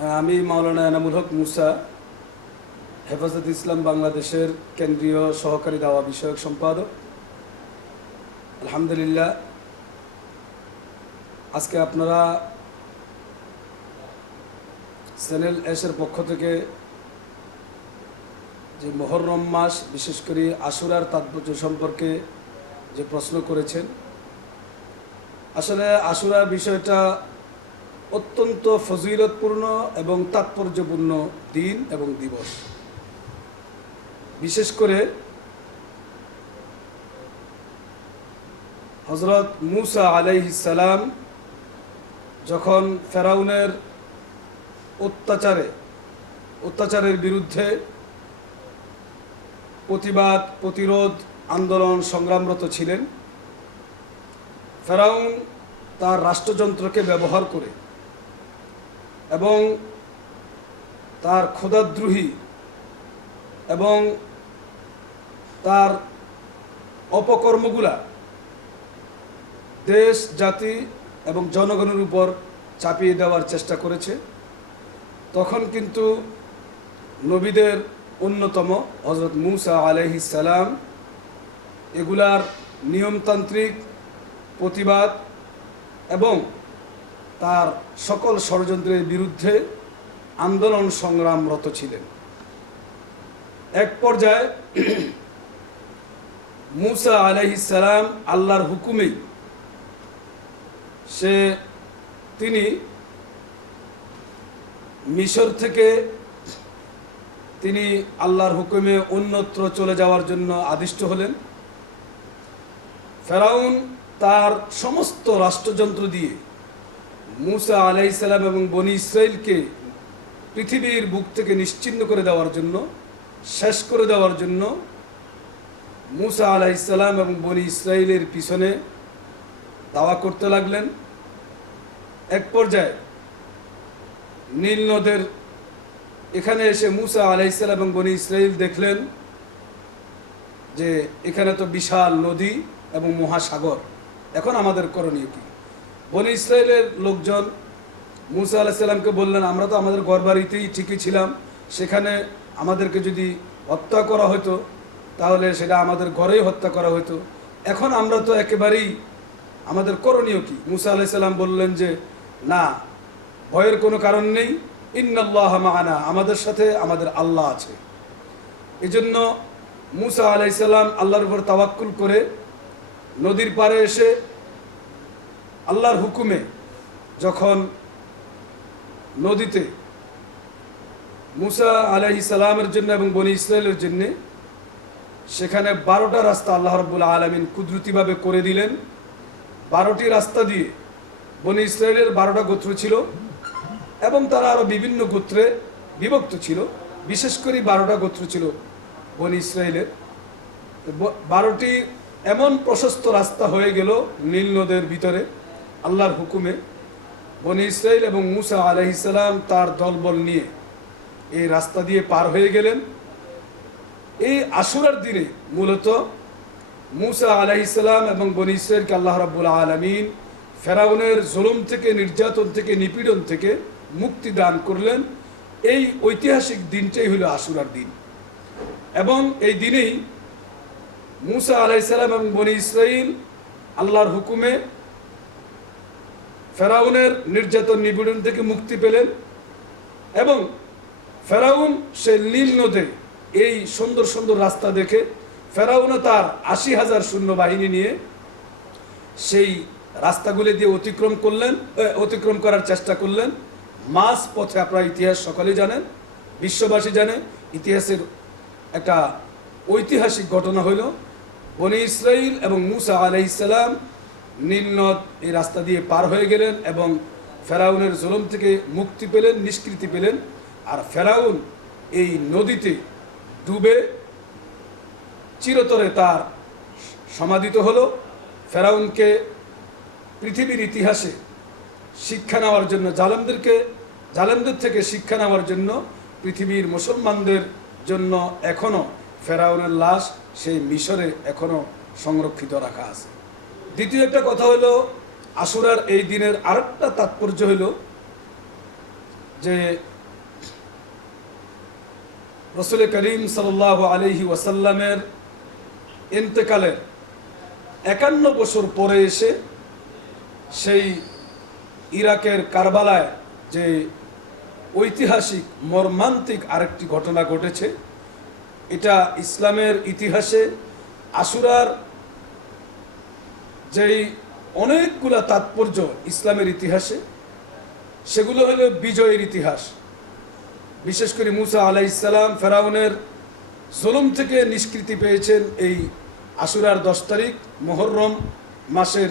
আমি মাওলানা এনামুল হক মুসা, হেফাজত ইসলাম বাংলাদেশের কেন্দ্রীয় সহকারী দাওয়া বিষয়ক সম্পাদক। আলহামদুলিল্লাহ, আজকে আপনারা চ্যানেল এসের পক্ষ থেকে যে মুহররম মাস, বিশেষ করে আশুরার তাৎপর্য সম্পর্কে যে প্রশ্ন করেছেন, আসলে আশুরার বিষয়টা অত্যন্ত ফজিলতপূর্ণ এবং তাৎপর্যপূর্ণ দিন এবং দিবস। বিশেষ করে হযরত মূসা আলাইহিস সালাম যখন ফেরাউনের অত্যাচারের বিরুদ্ধে প্রতিবাদ, প্রতিরোধ, আন্দোলন, সংগ্রামরত ছিলেন, ফেরাউন তার রাষ্ট্রযন্ত্রকে ব্যবহার করে এবং তার খোদাদ্রোহী এবং তার অপকর্মগুলা দেশ, জাতি এবং জনগণের উপর চাপিয়ে দেওয়ার চেষ্টা করেছে। তখন কিন্তু নবীদের অন্যতম হযরত মূসা আলাইহিস সালাম এগুলার নিয়মতান্ত্রিক প্রতিবাদ এবং তার সকল ষড়যন্ত্রের বিরুদ্ধে আন্দোলন সংগ্রামরত ছিলেন। এক পর্যায়ে মূসা আলাইহিস সালাম আল্লাহর হুকুমেই তিনি মিশর থেকে তিনি আল্লাহর হুকুমে অন্যত্র চলে যাওয়ার জন্য আদিষ্ট হলেন। ফেরাউন তার সমস্ত রাষ্ট্রযন্ত্র দিয়ে মূসা আলাইহিস সালাম এবং বনী ইসরাইলকে পৃথিবীর বুক থেকে নিশ্চিহ্ন করে দেওয়ার জন্য, শেষ করে দেওয়ার জন্য মূসা আলাইহিস সালাম এবং বনী ইসরাইলের পিছনে দাওয়া করতে লাগলেন। এক পর্যায়ে নীল নদের এখানে এসে মূসা আলাইহিস সালাম এবং বনী ইসরাইল দেখলেন যে এখানে তো বিশাল নদী এবং মহাসাগর, এখন আমাদের করণীয় কি? বনী ইসরাইলের লোকজন মূসা আলাইহিস সালামকে বললেন, আমরা তো আমাদের ঘরবাড়িতেই ঠিকই ছিলাম, সেখানে আমাদেরকে যদি হত্যা করা হতো তাহলে সেটা আমাদের ঘরেই হত্যা করা হতো, এখন আমরা তো একেবারেই, আমাদের করণীয় কি? মূসা আলাইহিস সালাম বললেন যে না, ভয়ের কোনো কারণ নেই, ইন্নাল্লাহা মা'ানা, আমাদের সাথে আমাদের আল্লাহ আছে। এজন্য মূসা আলাইহিস সালাম আল্লাহর উপর তাওয়াক্কুল করে নদীর পাড়ে এসে আল্লাহর হুকুমে যখন নদীতে মূসা আলাইহিস সালামের জন্য এবং বনী ইসরাইলের জন্য সেখানে 12টা রাস্তা আল্লাহ রাব্বুল আলামিন কুদরতিভাবে করে দিলেন। 12টি রাস্তা দিয়ে বনী ইসরাইলের 12টা গোত্র ছিল এবং তারা আরও বিভিন্ন গোত্রে বিভক্ত ছিল। বিশেষ করে 12টা গোত্র ছিল বনী ইসরাইলের। 12টি এমন প্রশস্ত রাস্তা হয়ে গেল নীল নদের ভিতরে আল্লাহর হুকুমে। বনী ইসরাইল এবং মূসা আলাইহিস সালাম তার দলবল নিয়ে এই রাস্তা দিয়ে পার হয়ে গেলেন। এই আশুরার দিনে মূলত মূসা আলাইহিস সালাম এবং বনী ইসরাইলকে আল্লাহ রাব্বুল আলামিন ফেরাউনের জুলুম থেকে, নির্যাতন থেকে, নিপীড়ন থেকে মুক্তি দান করলেন। এই ঐতিহাসিক দিনটাই হলো আশুরার দিন এবং এই দিনেই মূসা আলাইহিস সালাম এবং বনী ইসরাইল আল্লাহর হুকুমে ফেরাউনের নির্যাতন, নিপীড়ন থেকে মুক্তি পেলেন এবং ফেরাউন সে নীল নদে এই সুন্দর সুন্দর রাস্তা দেখে ফেরাউনও তার 80,000 সৈন্যবাহিনী নিয়ে সেই রাস্তাগুলি দিয়ে অতিক্রম করার চেষ্টা করলেন। মাঝ পথে, আপনারা ইতিহাস সকলেই জানেন, বিশ্ববাসী জানে, ইতিহাসের একটা ঐতিহাসিক ঘটনা হইল বনী ইসরাইল এবং মূসা আলাইহিস সালাম নীল নদ এই রাস্তা দিয়ে পার হয়ে গেলেন এবং ফেরাউনের জুলুম থেকে মুক্তি পেলেন, নিষ্কৃতি পেলেন। আর ফেরাউন এই নদীতে ডুবে চিরতরে তার সমাধিত হলো। ফেরাউনকে পৃথিবীর ইতিহাসে শিক্ষা নেওয়ার জন্য, জালেমদের থেকে শিক্ষা নেওয়ার জন্য পৃথিবীর মুসলমানদের জন্য এখনও ফেরাউনের লাশ সেই মিশরে এখনও সংরক্ষিত রাখা আছে। দ্বিতীয় একটা কথা হলো, আশুরার এই দিনের আরেকটা তাৎপর্য হলো যে রাসূল করিম সাল্লাল্লাহু আলাইহি ওয়াসাল্লামের ইন্তেকালের 51 বছর পরে এসে সেই ইরাকের কারবালায় যে ঐতিহাসিক মর্মান্তিক আরেকটি ঘটনা ঘটেছে, এটা ইসলামের ইতিহাসে আশুরার যেই অনেকগুলা তাৎপর্য ইসলামের ইতিহাসে, সেগুলো হলো বিজয়ের ইতিহাস। বিশেষ করে মুসা আলাইহিস সালাম ফেরাউনের জুলুম থেকে নিষ্কৃতি পেয়েছেন এই আশুরার 10 তারিখ মুহররম মাসের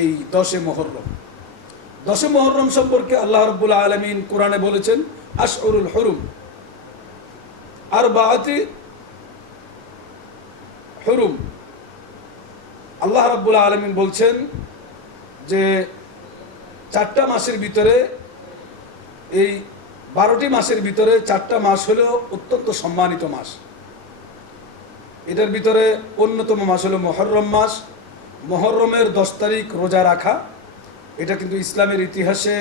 এই 10 মুহররম। 10 মুহররম সম্পর্কে আল্লাহ রাব্বুল আলামিন কোরআনে বলেছেন আশউরুল হুরুম, আরবাআতি হুরুম। আল্লাহ রাব্বুল আলামিন বলছেন যে 4টা মাসের ভিতরে, এই 12টি মাসের ভিতরে 4টা মাস হলো অত্যন্ত সম্মানিত মাস। এটার ভিতরে অন্যতম মাস হলো মুহররম মাস। মুহররমের 10 তারিখ রোজা রাখা, এটা কিন্তু ইসলামের ইতিহাসে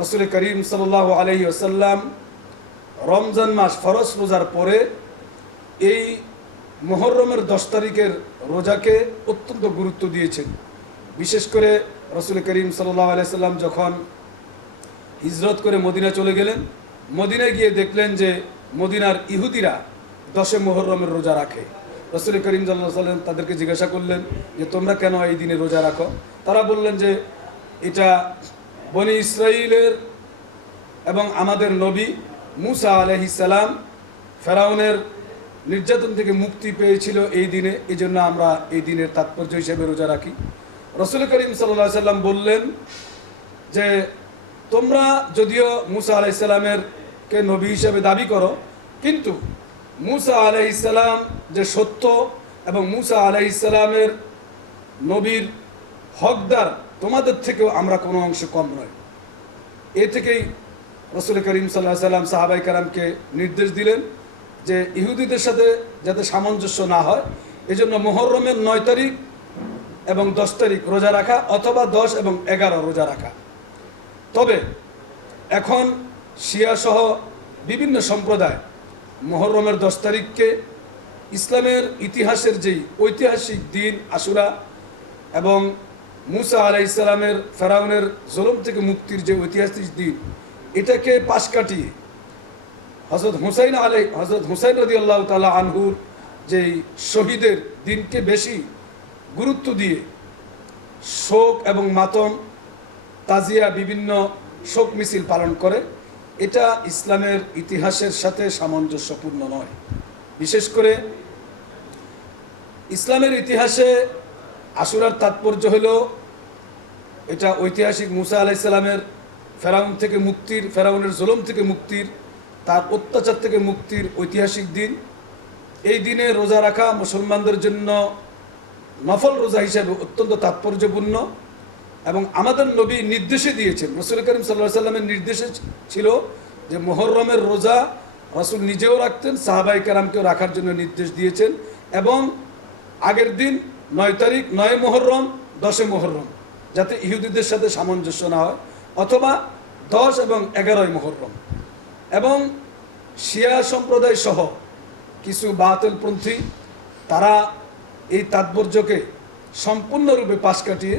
রাসূল করিম সাল্লাল্লাহু আলাইহি ওয়াসাল্লাম রমজান মাস ফরজ রোজার পরে এই মুহররমের 10 তারিখের রোজাকে অত্যন্ত গুরুত্ব দিয়েছেন। বিশেষ করে রাসূল করিম সাল্লাল্লাহু আলাইহি ওয়াসাল্লাম যখন হিজরত করে মদিনা চলে গেলেন, মদিনায় গিয়ে দেখলেন যে মদিনার ইহুদিরা 10 মুহররমের রোজা রাখে। রাসূল করিম সাল্লাল্লাহু আলাইহি ওয়াসাল্লাম তাদেরকে জিজ্ঞাসা করলেন যে তোমরা কেন এই দিনে রোজা রাখো? তারা বললেন যে এটা বনি ইসরাইলের এবং আমাদের নবী মুসা আলাইহিস সালাম ফেরাউনের নির্যাতন থেকে মুক্তি পেয়েছিল এই দিনে, এই জন্য আমরা এই দিনের তাৎপর্য হিসেবে রোজা রাখি। রাসূল করিম সাল্লাল্লাহু আলাইহি ওয়াসাল্লাম বললেন যে তোমরা যদিও মুসা আলাইহিস সালামের কে নবী হিসেবে দাবি করো, কিন্তু মুসা আলাইহিস সালাম যে সত্য এবং মুসা আলাইহিস সালামের নবীর হকদার, তোমাদের থেকেও আমরা কোনো অংশ কম নয়। এ থেকেই রাসূল করিম সাল্লাল্লাহু আলাইহি ওয়াসাল্লাম সাহাবায়ে কেরামকে নির্দেশ দিলেন যে ইহুদিদের সাথে যাতে সামঞ্জস্য না হয়, এজন্য মুহররমের 9 তারিখ এবং 10 তারিখ রোজা রাখা, অথবা 10 এবং 11 রোজা রাখা। তবে এখন শিয়া সহ বিভিন্ন সম্প্রদায় মুহররমের 10 তারিখকে ইসলামের ইতিহাসের যেই ঐতিহাসিক দিন আশুরা এবং মুসা আলাইহিস সালামের ফেরাউনের জুলুম থেকে মুক্তির যে ঐতিহাসিক দিন, এটাকে পাশ কাটিয়ে হযরত হুসাইন রাদিয়াল্লাহু তাআলা আনহুর যেই শহীদের দিনকে বেশি গুরুত্ব দিয়ে শোক এবং মাতম, তাজিয়া, বিভিন্ন শোক মিছিল পালন করে। এটা ইসলামের ইতিহাসের সাথে সামঞ্জস্যপূর্ণ নয়। বিশেষ করে ইসলামের ইতিহাসে আশুরার তাৎপর্য হলো এটা ঐতিহাসিক মুসা আলাইহিস সালামের ফেরাউন থেকে মুক্তির, ফেরাউনের জুলুম থেকে মুক্তির, তার অত্যাচার থেকে মুক্তির ঐতিহাসিক দিন। এই দিনে রোজা রাখা মুসলমানদের জন্য নফল রোজা হিসেবে অত্যন্ত তাৎপর্যপূর্ণ এবং আমাদের নবী নির্দেশে দিয়েছেন। রাসূল করিম সাল্লাল্লাহু আলাইহি ওয়াসাল্লামের নির্দেশে ছিল যে মুহররমের রোজা রাসূল নিজেও রাখতেন, সাহাবায়ে কেরামকেও রাখার জন্য নির্দেশ দিয়েছেন। এবং আগের দিন 9 তারিখ 9 মুহররম, 10 মুহররম, যাতে ইহুদিদের সাথে সামঞ্জস্য না হয়, অথবা 10 এবং 11 মুহররম। এবং শিয়া সম্প্রদায় সহ কিছু বাতিলপন্থী তারা এই তাৎপর্যকে সম্পূর্ণরূপে পাশ কাটিয়ে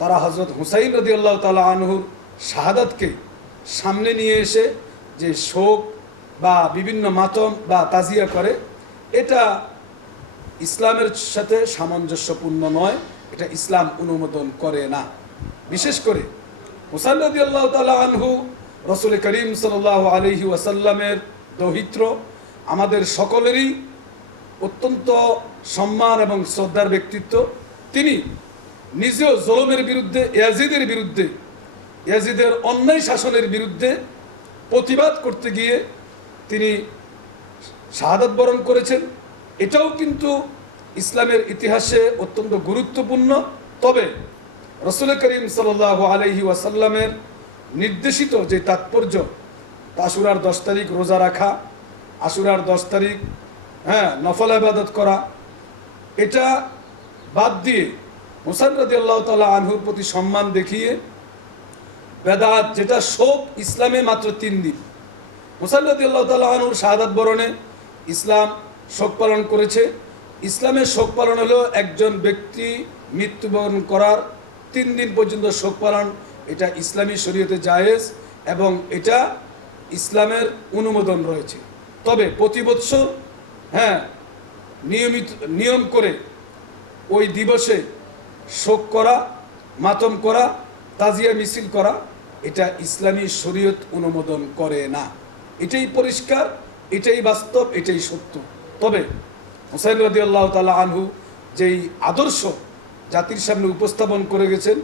তারা হযরত হুসাইন রাদিয়াল্লাহু তাআলা আনহুর শাহাদাতকে সামনে নিয়ে এসে যে শোক বা বিভিন্ন মাতম বা তাজিয়া করে, এটা ইসলামের সাথে সামঞ্জস্যপূর্ণ নয়, এটা ইসলাম অনুমোদন করে না। বিশেষ করে হুসাইন রাদিয়াল্লাহু তাআলা আনহু রাসূল করিম সাল্লাল্লাহু আলাইহি ওয়াসাল্লামের দৌহিত্র, আমাদের সকলেরই অত্যন্ত সম্মান এবং শ্রদ্ধার ব্যক্তিত্ব। তিনি নিজেও জুলুমের বিরুদ্ধে, ইয়াজিদের অন্যায় শাসনের বিরুদ্ধে প্রতিবাদ করতে গিয়ে তিনি শাহাদাত বরণ করেছেন। এটাও কিন্তু ইসলামের ইতিহাসে অত্যন্ত গুরুত্বপূর্ণ। তবে রাসূল করিম সাল্লাল্লাহু আলাইহি ওয়াসাল্লামের নির্দেশিত যে তাৎপর্য, আশুরার 10 তারিখ রোজা রাখা, আশুরার 10 তারিখ নফল ইবাদত করা, এটা বাদ দিয়ে হুসাইন রাদিয়াল্লাহু তাআলা আনহুর প্রতি সম্মান দেখিয়ে বেদাত, যেটা শোক ইসলামে মাত্র 3 দিন। মুসা রাদিয়াল্লাহু তাআলা আনহুর শাহাদাত বরণে ইসলাম শোক পালন করেছে। ইসলামের শোক পালন হলো একজন ব্যক্তি মৃত্যুবরণ করার 3 দিন পর্যন্ত শোক পালন। এটা ইসলামী শরীয়তে জায়েজ এবং এটা ইসলামের অনুমোদন রয়েছে। তবে প্রতি বৎসর নিয়ম করে ওই দিবসে শোক করা, মাতম করা, তাজিয়া মিছিল করা, এটা ইসলামী শরীয়ত অনুমোদন করে না। এটাই পরিষ্কার, এটাই বাস্তব, এটাই সত্য। তবে হুসাইন রাদিয়াল্লাহু তাআলা আনহু যেই আদর্শ জাতির সামনে উপস্থাপন করে গেছেন,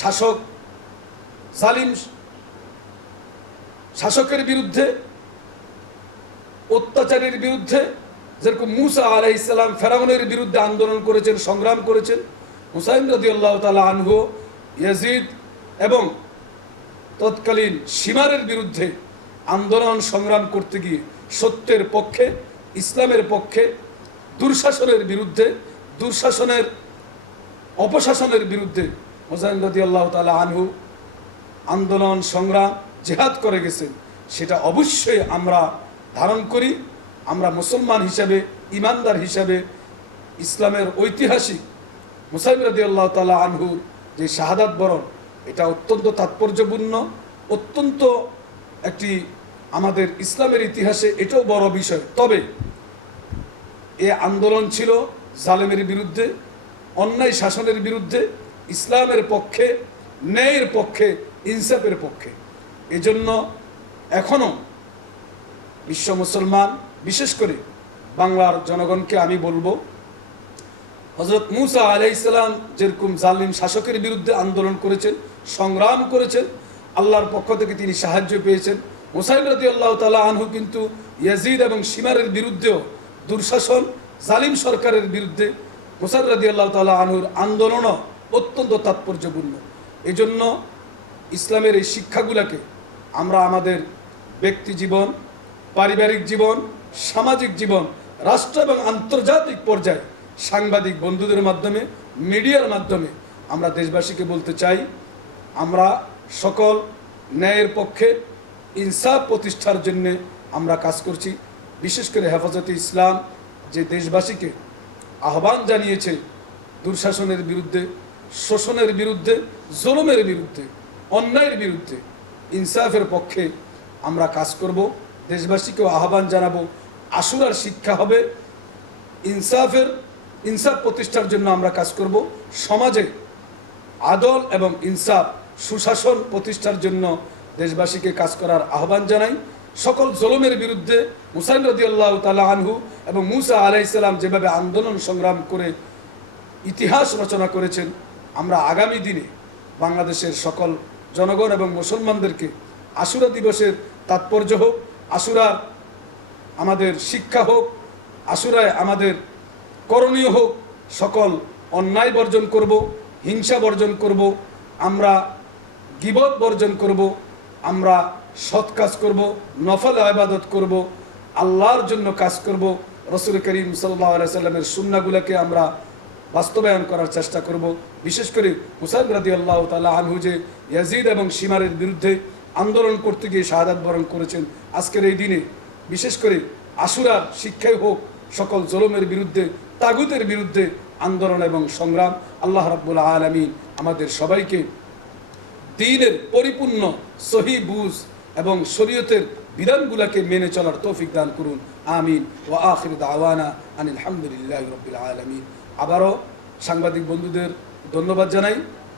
শাসক জালিম শাসকের বিরুদ্ধে, অত্যাচারের বিরুদ্ধে, যেরকম মুসা আলাইহিস সালাম ফেরাউনের বিরুদ্ধে আন্দোলন করেছেন, সংগ্রাম করেছেন, হুসাইন রাদিয়াল্লাহু তাআলা আনহু ইয়াজিদ এবং তৎকালীন শিমারের বিরুদ্ধে আন্দোলন সংগ্রাম করতে গিয়ে সত্যের পক্ষে, ইসলামের পক্ষে, দুঃশাসনের বিরুদ্ধে, দুঃশাসনের অপশাসনের বিরুদ্ধে হুসাইন রাদিয়াল্লাহু তাআলা আনহু আন্দোলন সংগ্রাম জিহাদ করে গেছেন। সেটা অবশ্যই আমরা ধারণ করি। আমরা মুসলমান হিসাবে, ইমানদার হিসাবে ইসলামের ঐতিহাসিক হুসাইন রাদিয়াল্লাহু তাআলা আনহুর যে শাহাদাত বরণ, এটা অত্যন্ত তাৎপর্যপূর্ণ, অত্যন্ত একটি আমাদের ইসলামের ইতিহাসে এটাও বড় বিষয়। তবে এ আন্দোলন ছিল জালেমের বিরুদ্ধে, অন্যায় শাসনের বিরুদ্ধে, ইসলামের পক্ষে, ন্যায়ের পক্ষে, ইনসাফের পক্ষে। এজন্য এখনো বিশ্ব মুসলমান, বিশেষ করে বাংলার জনগণকে আমি বলবো, হযরত মুসা আলাইহিস সালাম যেরকম জালিম শাসকের বিরুদ্ধে আন্দোলন করেছেন, সংগ্রাম করেছেন, আল্লাহর পক্ষ থেকে তিনি সাহায্য পেয়েছেন। হুসাইন রাদিয়াল্লাহু তাআলা আনহু কিন্তু ইয়াজিদ এবং শিমারের বিরুদ্ধেও, দুঃশাসন জালিম সরকারের বিরুদ্ধে হুসাইন রাদিয়াল্লাহু তাআলা আনহুর আন্দোলনও অত্যন্ত তাৎপর্যপূর্ণ। এজন্য ইসলামের এই শিক্ষাগুলোকে আমরা আমাদের ব্যক্তি জীবন, পারিবারিক জীবন, সামাজিক জীবন, রাষ্ট্র এবং আন্তর্জাতিক পর্যায়ে সাংবাদিক বন্ধুদের মাধ্যমে, মিডিয়ার মাধ্যমে আমরা দেশবাসীকে বলতে চাই, আমরা সকল ন্যায়ের পক্ষে, ইনসাফ প্রতিষ্ঠার জন্য আমরা কাজ করছি। বিশেষ করে হেফাজতে ইসলাম যে দেশবাসীকে আহ্বান জানিয়েছে দুঃশাসনের বিরুদ্ধে, শোষণের বিরুদ্ধে, জুলুমের বিরুদ্ধে, অন্যায়ের বিরুদ্ধে, ইনসাফের পক্ষে আমরা কাজ করব। দেশবাসীকেও আহ্বান জানাবো, আশুরার শিক্ষা হবে, ইনসাফ প্রতিষ্ঠার জন্য আমরা কাজ করব। সমাজে আদল এবং ইনসাফ, সুশাসন প্রতিষ্ঠার জন্য দেশবাসীকে কাজ করার আহ্বান জানাই। সকল জুলুমের বিরুদ্ধে হুসাইন রাদিয়াল্লাহু তাআলা আনহু এবং মুসা আলাইহিস সালাম যেভাবে আন্দোলন সংগ্রাম করে ইতিহাস রচনা করেছেন, আমরা আগামী দিনে বাংলাদেশের সকল জনগণ এবং মুসলমানদেরকে আশুরা দিবসের তাৎপর্য হোক, আশুরার আমাদের শিক্ষা হোক, আশুরায় আমাদের করণীয় হোক, সকল অন্যায় বর্জন করব, হিংসা বর্জন করব, আমরা গীবত বর্জন করব, আমরা সৎ কাজ করব, নফল ইবাদত করব, আল্লাহর জন্য কাজ করব, রাসূল করিম সাল্লাল্লাহু আলাইহি সাল্লামের সুন্নাহগুলোকে আমরা বাস্তবায়ন করার চেষ্টা করব। বিশেষ করে হুসাইন রাদিয়াল্লাহু তাআলা আনহু যে ইয়াজিদ এবং শিমারের বিরুদ্ধে আন্দোলন করতে গিয়ে শাহাদাত বরণ করেছেন, আজকের এই দিনে বিশেষ করে আশুরার শিক্ষাই হোক সকল জুলুমের বিরুদ্ধে, তাগুতের বিরুদ্ধে আন্দোলন এবং সংগ্রাম। আল্লাহ রাব্বুল আলামিন আমাদের সবাইকে দ্বীনের পরিপূর্ণ সহি বুঝ এবং শরীয়তের বিধানগুলোকে মেনে চলার তৌফিক দান করুন। আমিন। ওয়া আখির দাওয়ানা আনিল হামদুলিল্লাহি রাব্বিল আলামিন। আবারও সাংবাদিক বন্ধুদের ধন্যবাদ জানাই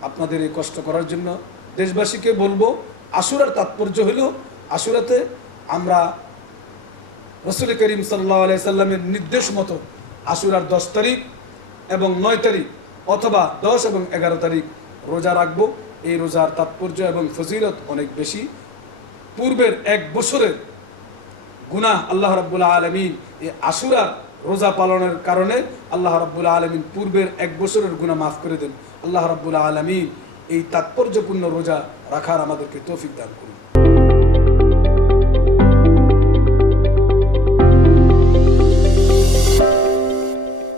আপনাদের এই কষ্ট করার জন্য। দেশবাসীকে বলবো, আশুরার তাৎপর্য হলো, আশুরাতে আমরা রাসূল করিম সাল্লাল্লাহু আলাইহি সাল্লামের নির্দেশ মতো আশুরার 10 তারিখ এবং 9 তারিখ অথবা 10 এবং 11 তারিখ রোজা রাখবো। এই রোজার তাৎপর্য এবং ফজিলত অনেক বেশি। পূর্বের 1 বছরের গুনাহ আল্লাহ রাব্বুল আলামিন এই আশুরার রোজা পালনের কারণে আল্লাহ রাব্বুল আলামিন পূর্বের 1 বছরের গুনাহ মাফ করে দেন। আল্লাহ রাব্বুল আলামিন এই তাৎপর্যপূর্ণ রোজা রাখার আমাদেরকে তৌফিক দান করুন।